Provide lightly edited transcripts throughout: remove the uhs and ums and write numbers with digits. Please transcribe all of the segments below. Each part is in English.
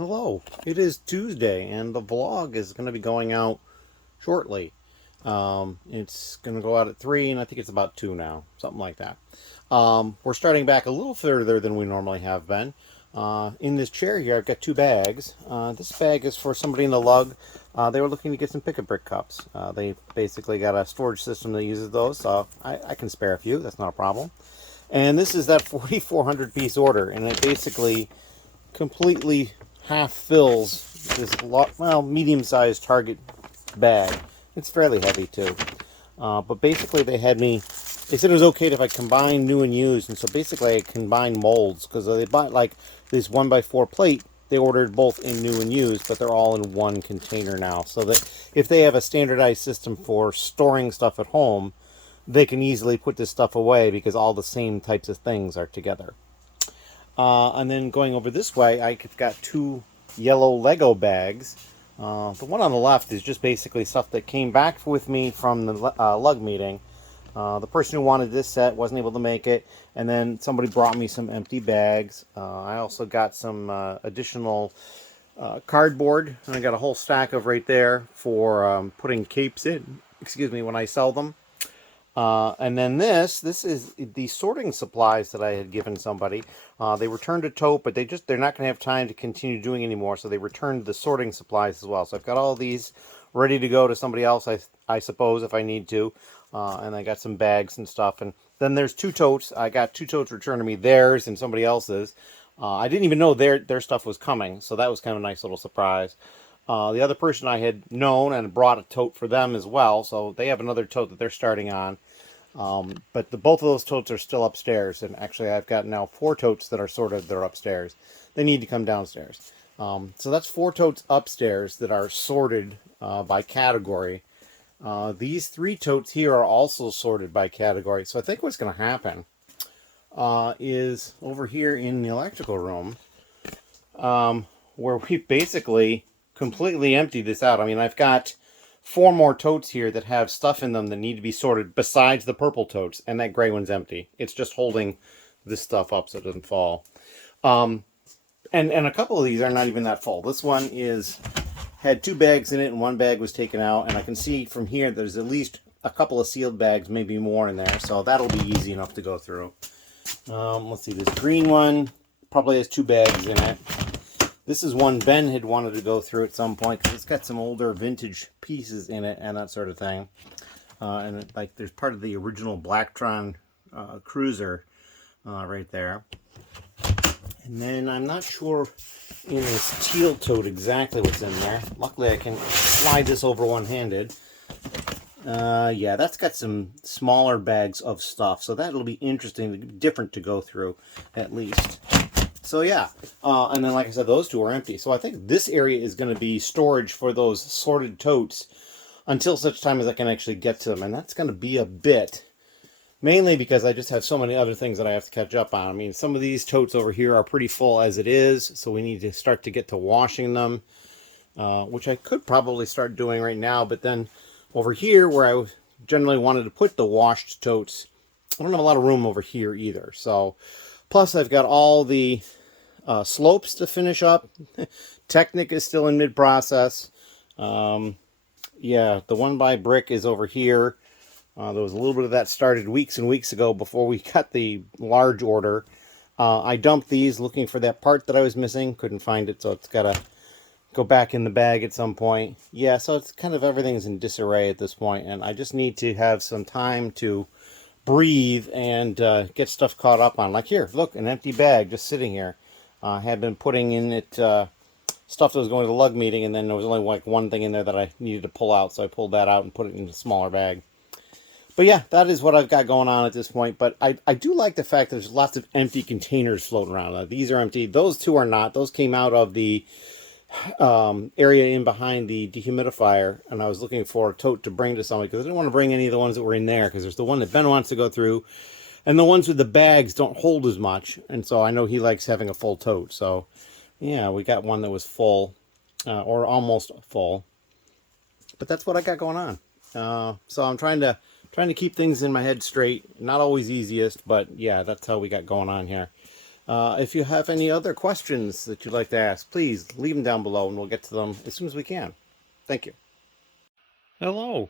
Hello, it is Tuesday and the vlog is going to be going out shortly. It's going to go out at 3 and I think it's about 2 now, something like that. We're starting back a little further than we normally have been. In this chair here I've got 2 bags. This bag is for somebody in the lug. They were looking to get some pick-a-brick cups. They basically got a storage system that uses those, so I can spare a few, that's not a problem. And this is that 4,400 piece order, and it basically completely half fills this medium-sized Target bag. It's fairly heavy too, but basically they said it was okay if I combined new and used, and so basically I combined molds because they bought like this 1x4 plate. They ordered both in new and used, but they're all in one container now, so that if they have a standardized system for storing stuff at home, they can easily put this stuff away because all the same types of things are together. And then going over this way, I've got 2 yellow Lego bags. The one on the left is just basically stuff that came back with me from the lug meeting. The person who wanted this set wasn't able to make it, and then somebody brought me some empty bags. I also got some additional cardboard, and I got a whole stack of right there for putting capes in, when I sell them. And then this is the sorting supplies that I had given somebody. They returned a tote, but they're not going to have time to continue doing anymore, so they returned the sorting supplies as well. So I've got all these ready to go to somebody else, I suppose, if I need to. And I got some bags and stuff. And then there's 2 totes. I got 2 totes returned to me, theirs and somebody else's. I didn't even know their stuff was coming, so that was kind of a nice little surprise. The other person I had known and brought a tote for them as well, so they have another tote that they're starting on. But both of those totes are still upstairs, and actually I've got now 4 totes that are sorted. They're upstairs. They need to come downstairs. So that's 4 totes upstairs that are sorted by category. These 3 totes here are also sorted by category. So I think what's going to happen is over here in the electrical room, where we basically completely emptied this out. I mean, I've got 4 more totes here that have stuff in them that need to be sorted besides the purple totes, and that gray one's empty. It's just holding this stuff up so it doesn't fall. And a couple of these are not even that full. This one had 2 bags in it, and 1 bag was taken out, and I can see from here there's at least a couple of sealed bags, maybe more in there, so that'll be easy enough to go through. Let's see, this green one probably has 2 bags in it. This is one Ben had wanted to go through at some point because it's got some older vintage pieces in it and that sort of thing. And like there's part of the original Blacktron cruiser right there. And then I'm not sure in this teal tote exactly what's in there. Luckily I can slide this over one-handed. Yeah, that's got some smaller bags of stuff, so that'll be interesting, different to go through at least. So yeah, and then like I said, those 2 are empty. So I think this area is going to be storage for those sorted totes until such time as I can actually get to them. And that's going to be a bit, mainly because I just have so many other things that I have to catch up on. I mean, some of these totes over here are pretty full as it is, so we need to start to get to washing them, which I could probably start doing right now. But then over here, where I generally wanted to put the washed totes, I don't have a lot of room over here either. So, plus I've got all the slopes to finish up. Technic is still in mid-process. Yeah, the one by Brick is over here. There was a little bit of that started weeks and weeks ago before we got the large order. I dumped these looking for that part that I was missing. Couldn't find it, so it's got to go back in the bag at some point. Yeah, so it's kind of everything's in disarray at this point, and I just need to have some time to breathe and get stuff caught up on. Like here, look, an empty bag just sitting here. I had been putting in it stuff that was going to the lug meeting, and then there was only like 1 thing in there that I needed to pull out, so I pulled that out and put it in a smaller bag. But yeah, that is what I've got going on at this point. But I do like the fact that there's lots of empty containers floating around. These are empty. Those 2 are not. Those came out of the area in behind the dehumidifier, and I was looking for a tote to bring to somebody because I didn't want to bring any of the ones that were in there, because there's the one that Ben wants to go through, and the ones with the bags don't hold as much, and so I know he likes having a full tote. So yeah, we got one that was full, or almost full, but that's what I got going on. So I'm trying to keep things in my head straight. Not always easiest, but yeah, that's how we got going on here. If you have any other questions that you'd like to ask, please leave them down below and we'll get to them as soon as we can. Thank you. Hello.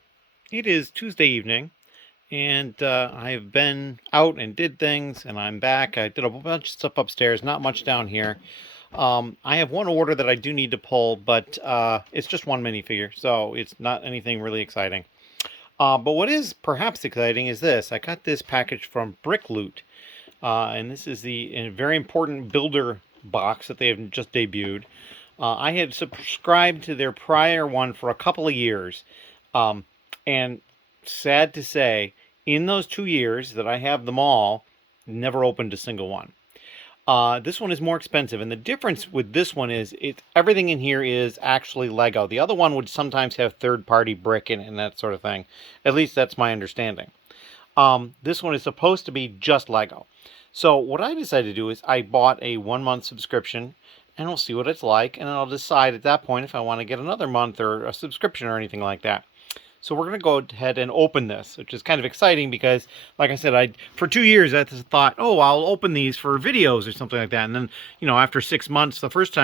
It is Tuesday evening, and I've been out and did things, and I'm back. I did a bunch of stuff upstairs, not much down here. I have one order that I do need to pull, but it's just one minifigure, so it's not anything really exciting. But what is perhaps exciting is this. I got this package from Bricks ROC, and this is the Very Important Builder box that they have just debuted. I had subscribed to their prior one for a couple of years, and sad to say, in those 2 years that I have them all, never opened a single one. This one is more expensive, and the difference with this one is everything in here is actually Lego. The other one would sometimes have third-party brick in it and that sort of thing. At least that's my understanding. This one is supposed to be just Lego. So what I decided to do is I bought a 1-month subscription, and we'll see what it's like, and I'll decide at that point if I want to get another month or a subscription or anything like that. So we're going to go ahead and open this, which is kind of exciting because, like I said, for 2 years I thought, oh, I'll open these for videos or something like that. And then, you know, after 6 months, the first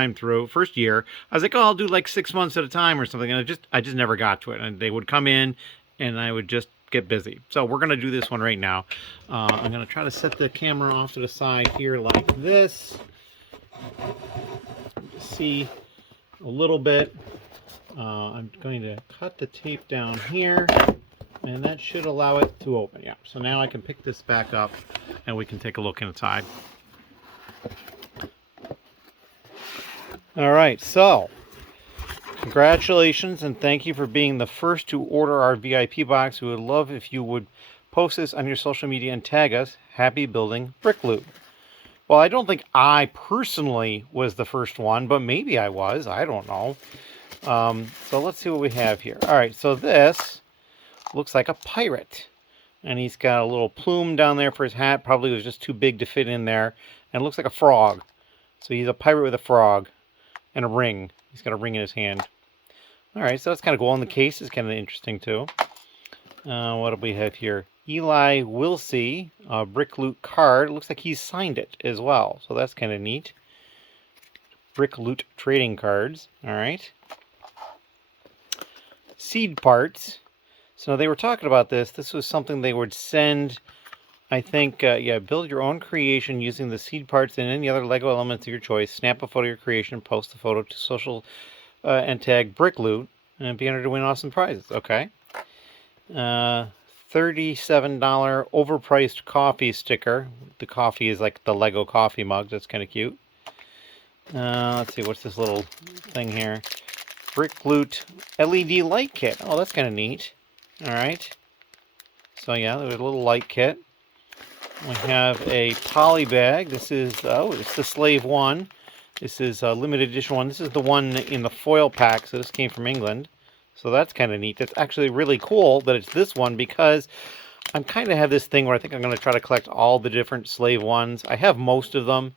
year, I was like, oh, I'll do like 6 months at a time or something. And I just never got to it. And they would come in and I would just get busy. So we're going to do this one right now. I'm going to try to set the camera off to the side here like this. See a little bit. I'm going to cut the tape down here, and that should allow it to open. Yeah, so now I can pick this back up, and we can take a look inside. All right, so congratulations, and thank you for being the first to order our VIP box. We would love if you would post this on your social media and tag us, Happy Building Bricks ROC. Well, I don't think I personally was the first one, but maybe I was. I don't know. So let's see what we have here. All right, so this looks like a pirate. And he's got a little plume down there for his hat. Probably was just too big to fit in there. And it looks like a frog. So he's a pirate with a frog and a ring. He's got a ring in his hand. All right, so that's kind of cool. And the case is kind of interesting, too. What do we have here? Eli Wilsey, Bricks ROC card. It looks like he's signed it as well. So that's kind of neat. Bricks ROC trading cards. All right. Seed parts. So they were talking about this. This was something they would send, I think, build your own creation using the seed parts and any other Lego elements of your choice. Snap a photo of your creation, post the photo to social, and tag Bricks ROC, and be entered to win awesome prizes. Okay. $37 overpriced coffee sticker. The coffee is like the Lego coffee mug. That's kind of cute. Let's see, what's this little thing here? Bricks ROC LED light kit. Oh, that's kind of neat. All right. So yeah, there's a little light kit. We have a poly bag. This is, it's the Slave 1. This is a limited edition one. This is the one in the foil pack, so this came from England. So that's kind of neat. That's actually really cool that it's this one because I kind of have this thing where I think I'm going to try to collect all the different Slave 1s. I have most of them.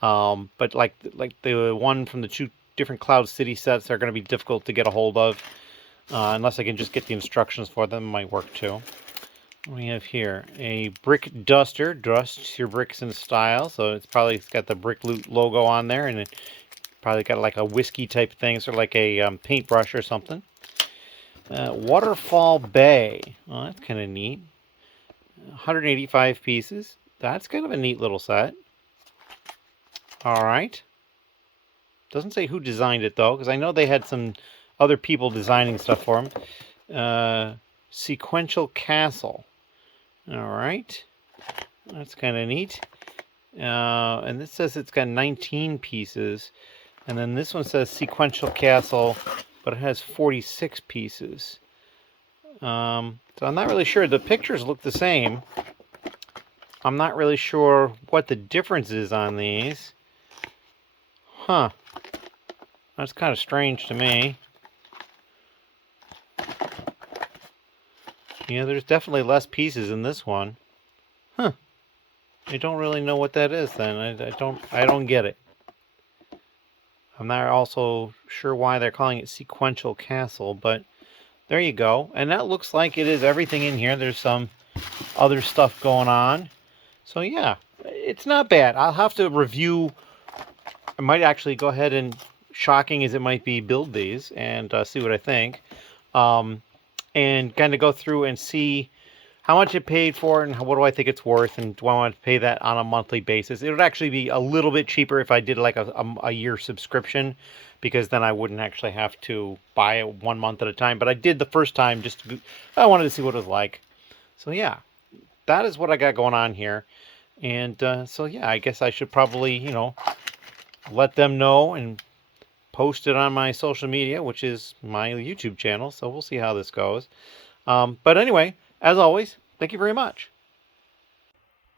But like the one from the 2 different Cloud City sets are going to be difficult to get a hold of. Unless I can just get the instructions for them, it might work too. We have here a brick duster. Dust your bricks in style. So it's got the Bricks ROC logo on there, and it probably got like a whiskey type thing, sort of like a paintbrush or something. Waterfall Bay. Oh, that's kind of neat. 185 pieces. That's kind of a neat little set. All right. Doesn't say who designed it, though, because I know they had some other people designing stuff for them. Sequential Castle. All right. That's kind of neat. And this says it's got 19 pieces. And then this one says Sequential Castle, but it has 46 pieces. So I'm not really sure. The pictures look the same. I'm not really sure what the difference is on these. Huh. That's kind of strange to me. Yeah, there's definitely less pieces in this one. Huh. I don't really know what that is then. I don't get it. I'm not also sure why they're calling it Sequential Castle, but there you go. And that looks like it is everything in here. There's some other stuff going on. So yeah, it's not bad. I'll have to review. I might actually go ahead and, shocking as it might be, build these and see what I think. And kind of go through and see how much it paid for and what do I think it's worth, and do I want to pay that on a monthly basis. It would actually be a little bit cheaper if I did like a year subscription, because then I wouldn't actually have to buy it 1 month at a time. But I did the first time just I wanted to see what it was like. So yeah, that is what I got going on here. And so yeah, I guess I should probably, you know, let them know and post it on my social media, which is my YouTube channel. So we'll see how this goes. But anyway, as always, thank you very much.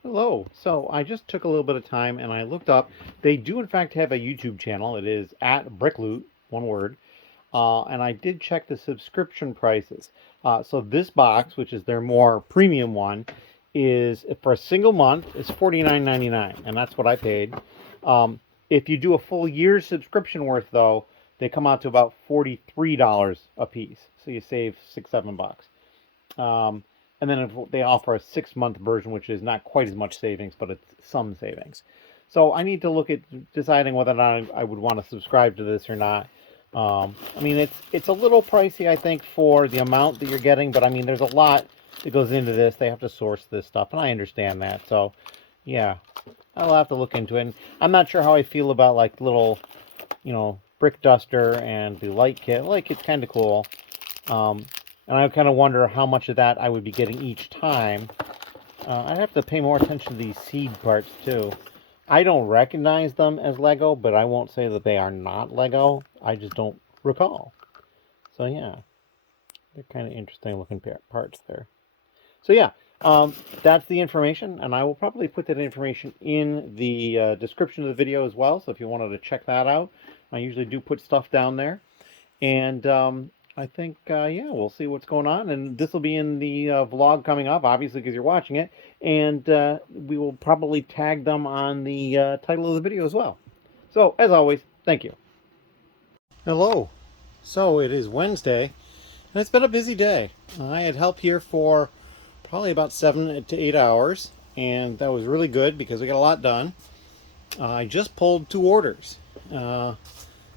Hello. So I just took a little bit of time and I looked up. They do in fact have a YouTube channel. It is at Brickloot, one word. And I did check the subscription prices. So this box, which is their more premium one, is for a single month is $49.99, and that's what I paid. If you do a full year's subscription worth, though, they come out to about $43 a piece. So you save $6-7. And then if they offer a 6-month version, which is not quite as much savings, but it's some savings. So I need to look at deciding whether or not I would want to subscribe to this or not. I mean, it's a little pricey, I think, for the amount that you're getting, but I mean, there's a lot that goes into this. They have to source this stuff, and I understand that. So, yeah, I'll have to look into it. And I'm not sure how I feel about like little, you know, brick duster and the light kit. Like, it's kind of cool. And I kind of wonder how much of that I would be getting each time. I'd have to pay more attention to these seed parts too. I don't recognize them as Lego, but I won't say that they are not Lego. I just don't recall. So yeah, they're kind of interesting looking parts there. So yeah, that's the information, and I will probably put that information in the description of the video as well. So if you wanted to check that out, I usually do put stuff down there. And I think, yeah, we'll see what's going on. And this will be in the vlog coming up, obviously, because you're watching it. And we will probably tag them on the title of the video as well. So, as always, thank you. Hello. So, it is Wednesday, and it's been a busy day. I had help here for probably about 7 to 8 hours, and that was really good because we got a lot done. I just pulled 2 orders.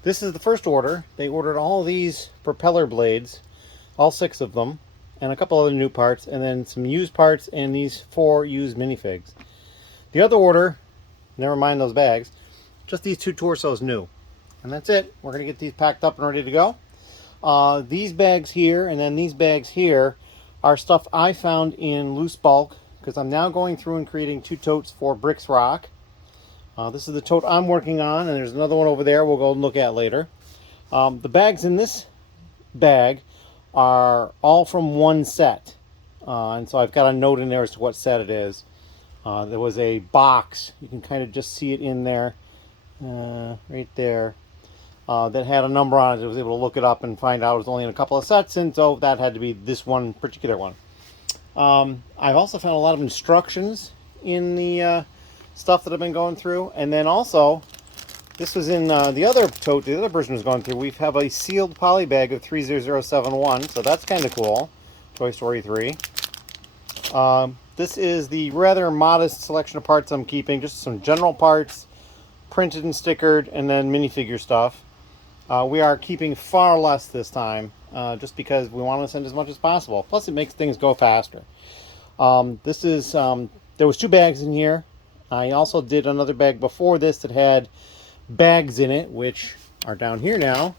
This is the first order. They ordered all these propeller blades, all 6 of them, and a couple other new parts, and then some used parts and these 4 used minifigs. The other order, never mind those bags, just these 2 torsos new. And that's it. We're going to get these packed up and ready to go. These bags here and then these bags here are stuff I found in loose bulk, because I'm now going through and creating 2 totes for Bricks ROC. This is the tote I'm working on, and there's another one over there we'll go and look at later. The bags in this bag are all from one set. And so I've got a note in there as to what set it is. There was a box, you can kind of just see it in there, right there, that had a number on it. I was able to look it up and find out it was only in a couple of sets, and so that had to be this one particular one. I've also found a lot of instructions in the stuff that I've been going through, and then also this was in the other tote the other person was going through. We have a sealed poly bag of 30071, so that's kind of cool. Toy Story 3. This is the rather modest selection of parts I'm keeping, just some general parts, printed and stickered, and then minifigure stuff. We are keeping far less this time, just because we want to send as much as possible. Plus it makes things go faster. This is there was 2 bags in here. I also did another bag before this that had bags in it, which are down here now.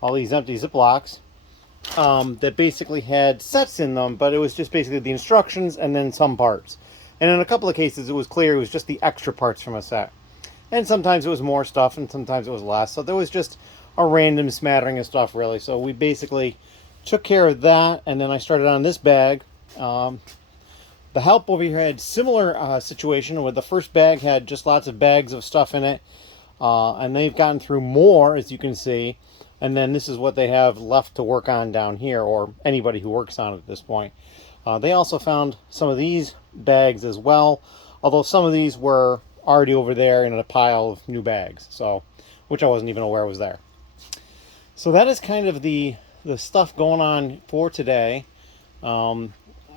All these empty Ziplocs that basically had sets in them, but it was just basically the instructions and then some parts. And in a couple of cases, it was clear it was just the extra parts from a set. And sometimes it was more stuff, and sometimes it was less. So there was just a random smattering of stuff, really. So we basically took care of that, and then I started on this bag. The help over here had similar situation where the first bag had just lots of bags of stuff in it, and they've gotten through more, as you can see, and then this is what they have left to work on down here, or anybody who works on it at this point. They also found some of these bags as well, although some of these were already over there in a pile of new bags, so which I wasn't even aware was there. So that is kind of the stuff going on for today.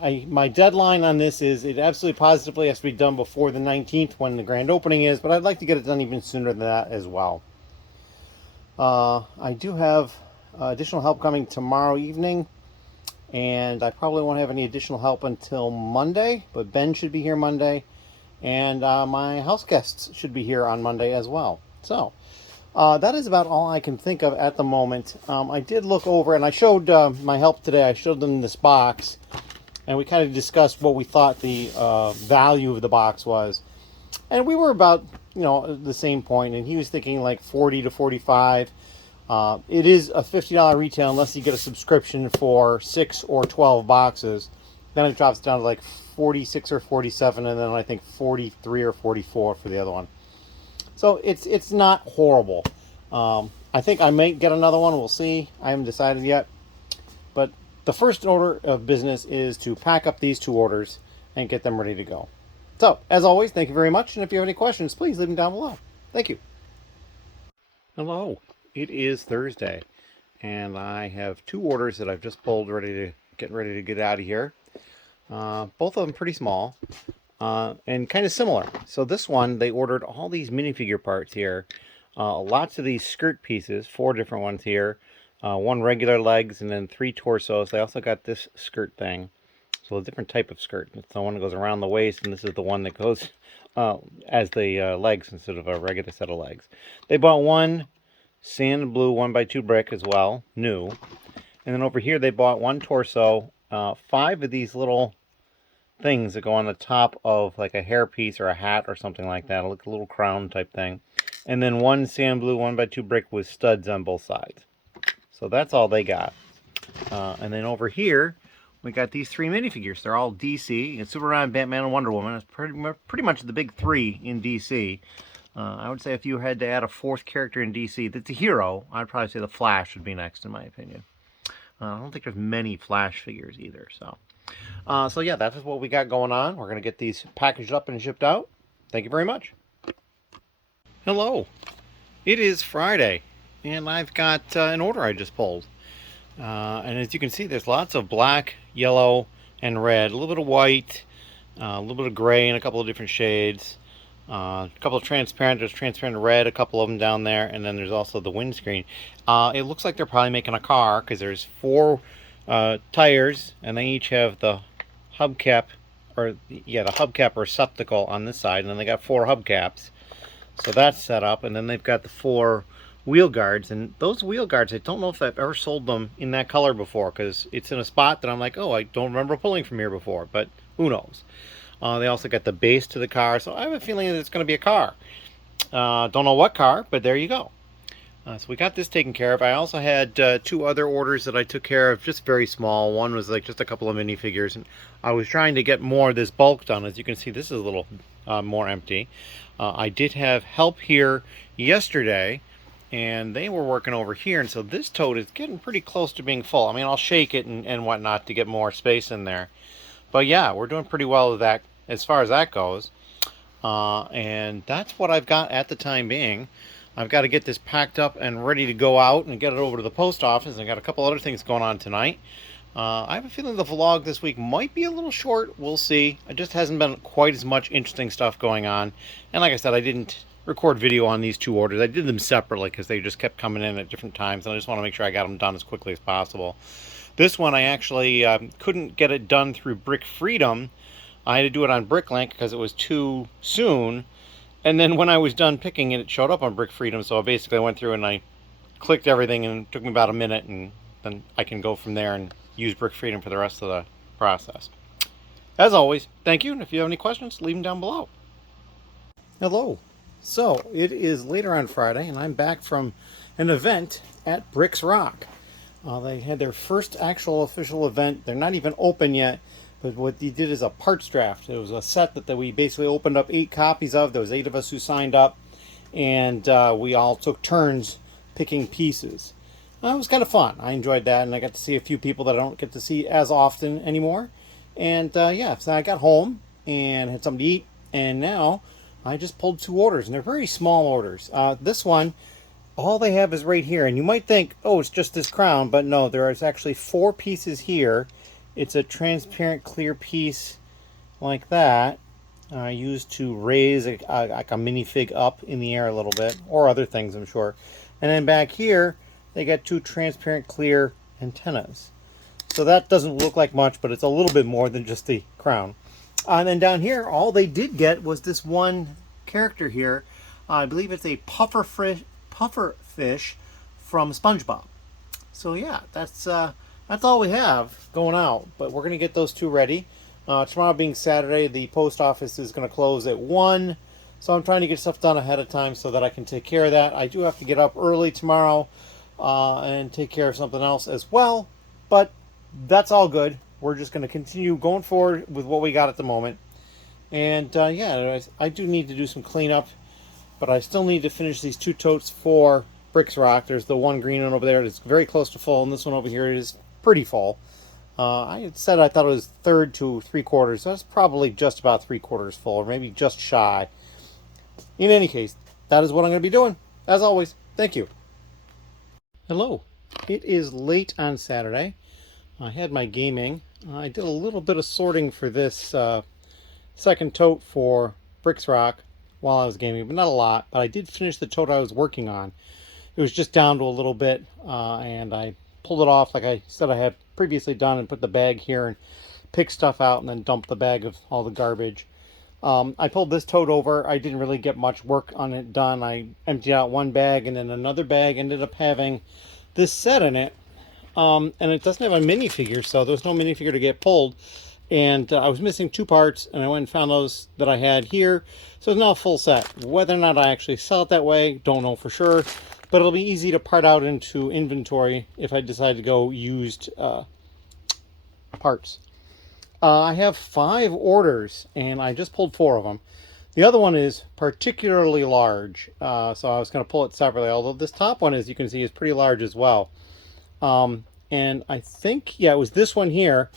my deadline on this is it absolutely positively has to be done before the 19th when the grand opening is, but I'd like to get it done even sooner than that as well. I do have additional help coming tomorrow evening, and I probably won't have any additional help until Monday, but Ben should be here Monday, and my house guests should be here on Monday as well. So that is about all I can think of at the moment. I did look over, and I showed my help today. I showed them this box, and we kind of discussed what we thought the value of the box was. And we were about, the same point, and he was thinking like 40 to 45. It is a $50 retail unless you get a subscription for 6 or 12 boxes. Then it drops down to like 46 or 47, and then I think 43 or 44 for the other one. So it's not horrible. I think I may get another one. We'll see. I haven't decided yet. But the first order of business is to pack up these 2 orders and get them ready to go. So, as always, thank you very much. And if you have any questions, please leave them down below. Thank you. Hello. It is Thursday. And I have 2 orders that I've just pulled ready to get out of here. Both of them pretty small. And kind of similar. So this one, they ordered all these minifigure parts here. Lots of these skirt pieces, 4 different ones here. 1 regular legs and then 3 torsos. They also got this skirt thing. So a different type of skirt. It's the one that goes around the waist, and this is the one that goes as the legs instead of a regular set of legs. They bought 1 sand blue 1x2 brick as well, new. And then over here they bought 1 torso, 5 of these little things that go on the top of like a hairpiece or a hat or something like that, like a little crown type thing. And then 1 sand blue 1x2 brick with studs on both sides. So that's all they got. And then over here we got these 3 minifigures. They're all DC. It's Superman, Batman, and Wonder Woman. It's pretty much the big 3 in DC. I would say if you had to add a 4th character in DC that's a hero, I'd probably say the Flash would be next in my opinion. I don't think there's many Flash figures either. So yeah, that's what we got going on. We're going to get these packaged up and shipped out. Thank you very much. Hello. It is Friday, and I've got an order I just pulled. And as you can see, there's lots of black, yellow, and red. A little bit of white, a little bit of gray, and a couple of different shades. A couple of transparent. There's transparent red, a couple of them down there, and then there's also the windscreen. It looks like they're probably making a car because there's 4 tires, and they each have the hubcap, the hubcap receptacle on this side, and then they got 4 hubcaps. So that's set up, and then they've got the 4 wheel guards, and those wheel guards, I don't know if I've ever sold them in that color before, because it's in a spot that I'm like, oh, I don't remember pulling from here before, but who knows. They also got the base to the car, so I have a feeling that it's going to be a car. Don't know what car, but there you go. So we got this taken care of. I also had 2 other orders that I took care of, just very small. One was like just a couple of minifigures, and I was trying to get more of this bulk done. As you can see, this is a little more empty. I did have help here yesterday, and they were working over here, and so this tote is getting pretty close to being full. I mean, I'll shake it and whatnot to get more space in there. But yeah, we're doing pretty well with that as far as that goes. And that's what I've got at the time being. I've got to get this packed up and ready to go out and get it over to the post office. I got a couple other things going on tonight. I have a feeling the vlog this week might be a little short. We'll see. It just hasn't been quite as much interesting stuff going on. And like I said, I didn't record video on these 2 orders. I did them separately because they just kept coming in at different times, and I just want to make sure I got them done as quickly as possible. This one I actually couldn't get it done through Brick Freedom. I had to do it on BrickLink because it was too soon. And then when I was done picking it, it showed up on Brick Freedom. So basically I went through and I clicked everything, and it took me about a minute, and then I can go from there and use Brick Freedom for the rest of the process. As always, thank you. And if you have any questions, leave them down below. Hello. So it is later on Friday, and I'm back from an event at Bricks ROC. They had their first actual official event. They're not even open yet, but what they did is a parts draft. It was a set that we basically opened up 8 copies of. There was 8 of us who signed up, and we all took turns picking pieces. It was kind of fun. I enjoyed that, and I got to see a few people that I don't get to see as often anymore. And yeah, so I got home and had something to eat, and now I just pulled 2 orders, and they're very small orders. This one, all they have is right here, and you might think, oh, it's just this crown, but no, there is actually 4 pieces here It's a transparent clear piece like that, used to raise like a minifig up in the air a little bit, or other things, I'm sure. And then back here, they got two transparent clear antennas. So that doesn't look like much, but it's a little bit more than just the crown. And then down here, all they did get was this one character here. I believe it's a puffer fish from SpongeBob. So yeah, that's all we have going out. But we're gonna get those two ready. Tomorrow being Saturday, the post office is gonna close at 1. So I'm trying to get stuff done ahead of time so that I can take care of that. I do have to get up early tomorrow and take care of something else as well. But that's all good. We're just going to continue going forward with what we got at the moment. And yeah, I do need to do some cleanup, but I still need to finish these two totes for Bricks ROC. There's the one green one over there that's very close to full, and this one over here is pretty full. I had said I thought it was 1/3 to 3/4, so that's probably just about 3/4 full, or maybe just shy. In any case, that is what I'm going to be doing. As always, thank you. Hello. It is late on Saturday. I had my gaming. I did a little bit of sorting for this second tote for Bricks ROC while I was gaming, but not a lot. But I did finish the tote I was working on. It was just down to a little bit, and I pulled it off like I said I had previously done, and put the bag here and picked stuff out and then dumped the bag of all the garbage. I pulled this tote over. I didn't really get much work on it done. I emptied out one bag, and then another bag ended up having this set in it. And it doesn't have a minifigure, so there's no minifigure to get pulled. And I was missing 2 parts, and I went and found those that I had here. So it's now a full set. Whether or not I actually sell it that way, don't know for sure. But it'll be easy to part out into inventory if I decide to go used parts. I have 5 orders, and I just pulled 4 of them. The other one is particularly large, so I was going to pull it separately, although this top one, as you can see, is pretty large as well. And I think, yeah, it was this one here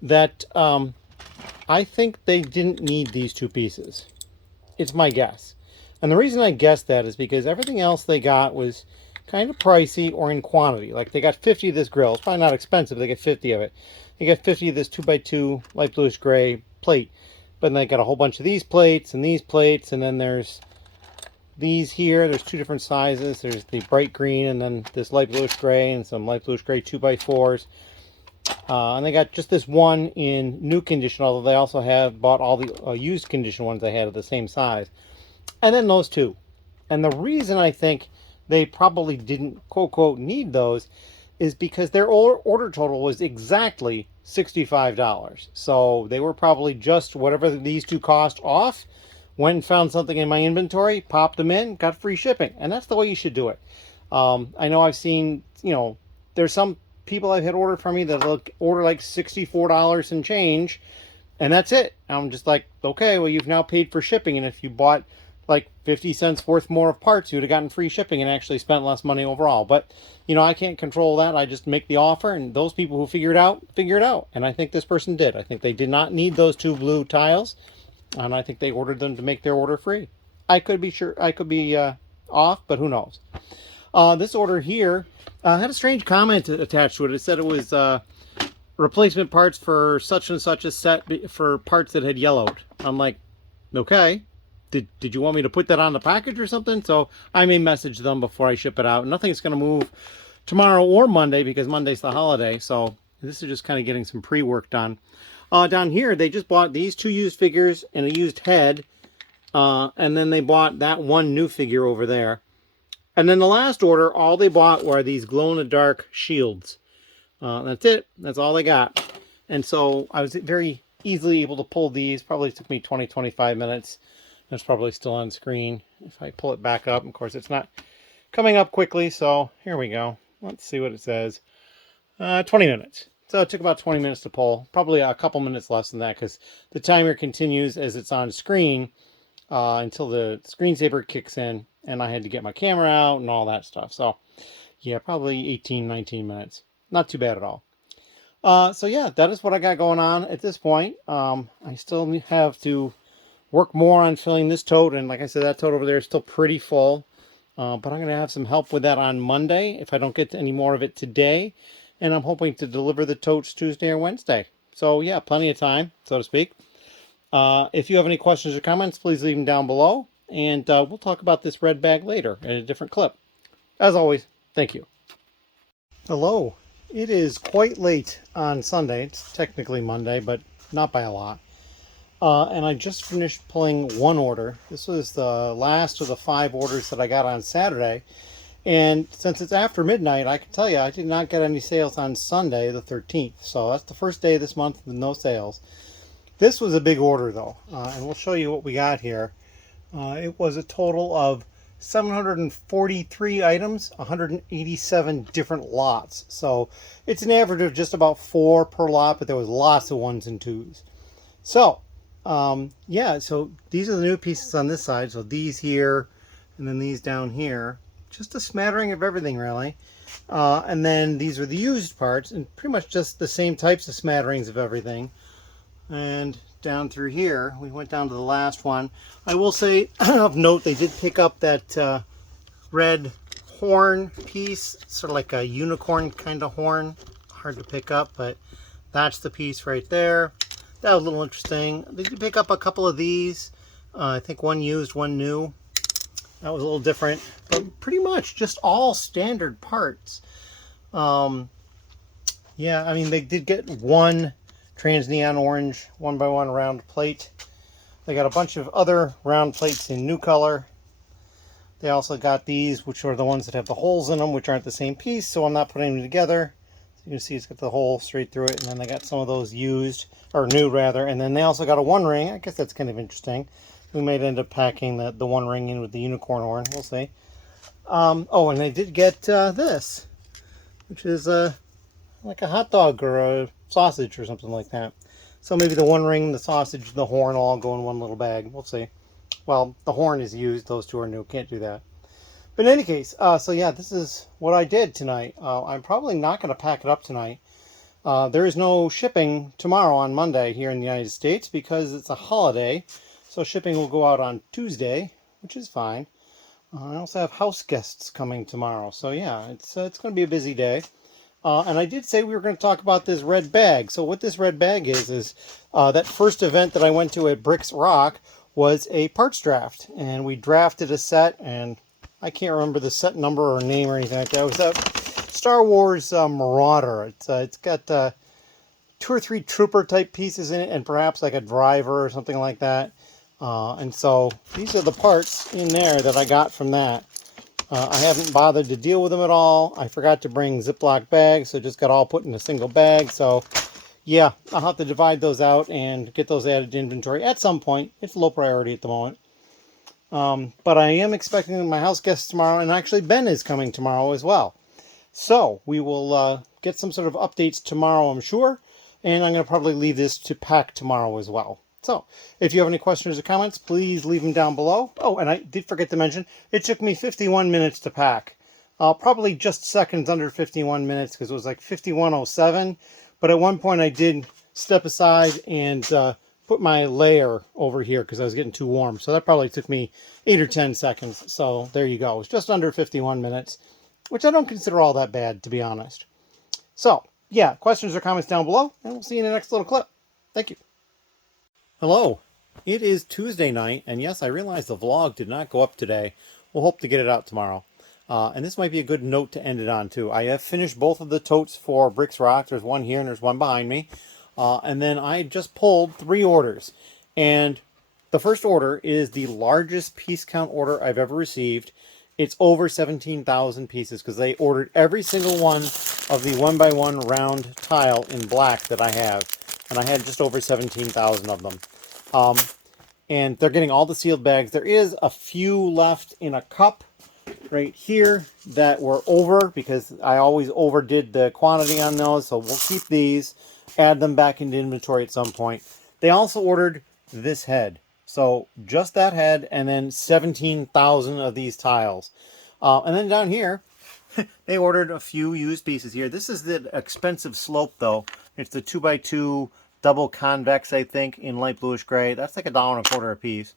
that I think they didn't need these 2 pieces. It's my guess. And the reason I guessed that is because everything else they got was kind of pricey or in quantity. Like they got 50 of this grill. It's probably not expensive. They get 50 of it. They got 50 of this 2x2 light bluish gray plate. But then they got a whole bunch of these plates, and then there's these here. There's 2 different sizes. There's the bright green, and then this light bluish gray, and some light bluish gray 2x4s. And they got just this one in new condition, although they also have bought all the used condition ones they had of the same size. And then those 2. And the reason I think they probably didn't quote unquote need those is because their order total was exactly $65. So they were probably just whatever these 2 cost off. Went and found something in my inventory, popped them in, got free shipping. And that's the way you should do it. I know I've seen, there's some people I've had order from me that order like $64 and change, and that's it. And I'm just like, okay, well, you've now paid for shipping, and if you bought like 50 cents worth more of parts, you would have gotten free shipping and actually spent less money overall. But, I can't control that. I just make the offer, and those people who figure it out. And I think this person did. I think they did not need those 2 blue tiles, and I think they ordered them to make their order free. I could be off, but who knows. This order here had a strange comment attached to it. It said it was replacement parts for such and such a set for parts that had yellowed. I'm like, okay. Did you want me to put that on the package or something? So I may message them before I ship it out. Nothing's going to move tomorrow or Monday because Monday's the holiday. So this is just kind of getting some pre-work done. Down here, they just bought these 2 used figures and a used head. And then they bought that one new figure over there. And then the last order, all they bought were these glow-in-the-dark shields. That's it. That's all they got. And so I was very easily able to pull these. Probably took me 20-25 minutes. It's probably still on screen. If I pull it back up, of course, it's not coming up quickly. So here we go. Let's see what it says. 20 minutes. So it took about 20 minutes to pull. Probably a couple minutes less than that because the timer continues as it's on screen until the screensaver kicks in. And I had to get my camera out and all that stuff. So yeah, probably 18-19 minutes. Not too bad at all. So yeah, that is what I got going on at this point. I still have to work more on filling this tote, and like I said, that tote over there is still pretty full, but I'm going to have some help with that on Monday if I don't get any more of it today, and I'm hoping to deliver the totes Tuesday or Wednesday. So yeah, plenty of time, so to speak. If you have any questions or comments, please leave them down below. And we'll talk about this red bag later in a different clip. As always, thank you. Hello. It is quite late on Sunday. It's technically Monday, but not by a lot. And I just finished pulling one order. This was the last of the 5 orders that I got on Saturday. And since it's after midnight, I can tell you I did not get any sales on Sunday, the 13th. So that's the first day this month with no sales. This was a big order, though. And we'll show you what we got here. It was a total of 743 items, 187 different lots. So it's an average of just about 4 per lot, but there was lots of 1s and 2s. So, yeah, so these are the new pieces on this side. So these here, and then these down here. Just a smattering of everything, really. And then these are the used parts, and pretty much just the same types of smatterings of everything. And down through here, we went down to the last one. I will say, of note, they did pick up that red horn piece, sort of like a unicorn kind of horn. Hard to pick up, but that's the piece right there. That was a little interesting. They did pick up a couple of these. I think one used, one new. That was a little different, but pretty much just all standard parts. Yeah, I mean, they did get one trans neon orange 1x1 round plate. They got a bunch of other round plates in new color. They also got these, which are the ones that have the holes in them, which aren't the same piece, so I'm not putting them together. So you can see it's got the hole straight through it, and then they got some of those used, or new rather, and then they also got a 1 ring. I guess that's kind of interesting. We might end up packing the 1 ring in with the unicorn horn. We'll see. Oh, and they did get this, which is like a hot dog or a sausage or something like that. So maybe the 1 ring, the sausage, the horn all go in one little bag. We'll see. Well, the horn is used. Those 2 are new. Can't do that. But in any case, so yeah, this is what I did tonight. I'm probably not going to pack it up tonight. There is no shipping tomorrow on Monday here in the United States because it's a holiday. So shipping will go out on Tuesday, which is fine. I also have house guests coming tomorrow. So yeah, it's going to be a busy day. And I did say we were going to talk about this red bag. So what this red bag is that first event that I went to at Bricks ROC was a parts draft. And we drafted a set, and I can't remember the set number or name or anything like that. It was a Star Wars Marauder. It's got 2 or 3 trooper type pieces in it, and perhaps like a driver or something like that. And so these are the parts in there that I got from that. I haven't bothered to deal with them at all. I forgot to bring Ziploc bags, so just got all put in a single bag. So yeah, I'll have to divide those out and get those added to inventory at some point. It's low priority at the moment. But I am expecting my house guests tomorrow, and actually Ben is coming tomorrow as well. So we will get some sort of updates tomorrow, I'm sure. And I'm going to probably leave this to pack tomorrow as well. So, if you have any questions or comments, please leave them down below. Oh, and I did forget to mention, it took me 51 minutes to pack. Probably just seconds under 51 minutes, because it was like 51:07. But at one point I did step aside and put my layer over here, because I was getting too warm. So that probably took me 8 or 10 seconds. So there you go. It's just under 51 minutes, which I don't consider all that bad, to be honest. So, yeah, questions or comments down below, and we'll see you in the next little clip. Thank you. Hello, it is Tuesday night, and yes, I realize the vlog did not go up today. We'll hope to get it out tomorrow. And this might be a good note to end it on, too. I have finished both of the totes for Bricks ROC. There's one here and there's one behind me. And then I just pulled 3 orders. And the first order is the largest piece count order I've ever received. It's over 17,000 pieces because they ordered every single one of the 1x1 round tile in black that I have. And I had just over 17,000 of them. And they're getting all the sealed bags. There is a few left in a cup right here that were over because I always overdid the quantity on those. So we'll keep these, add them back into inventory at some point. They also ordered this head. So just that head and then 17,000 of these tiles. And then down here, they ordered a few used pieces here. This is the expensive slope though. It's the 2x2 double convex, I think, in light bluish gray. That's like $1.25 a piece.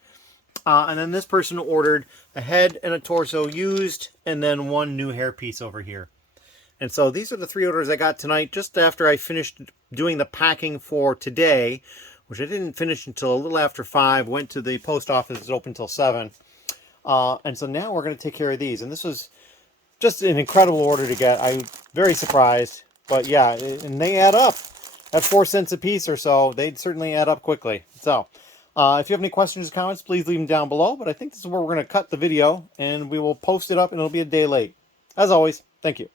And then this person ordered a head and a torso used, and then 1 new hair piece over here. And so these are the 3 orders I got tonight, just after I finished doing the packing for today, which I didn't finish until a little after 5. Went to the post office, it's open till 7. And so now we're going to take care of these. And this was just an incredible order to get. I'm very surprised. But yeah, and they add up. At 4 cents a piece or so, they'd certainly add up quickly. So, if you have any questions or comments, please leave them down below. But I think this is where we're going to cut the video, and we will post it up, and it'll be a day late. As always, thank you.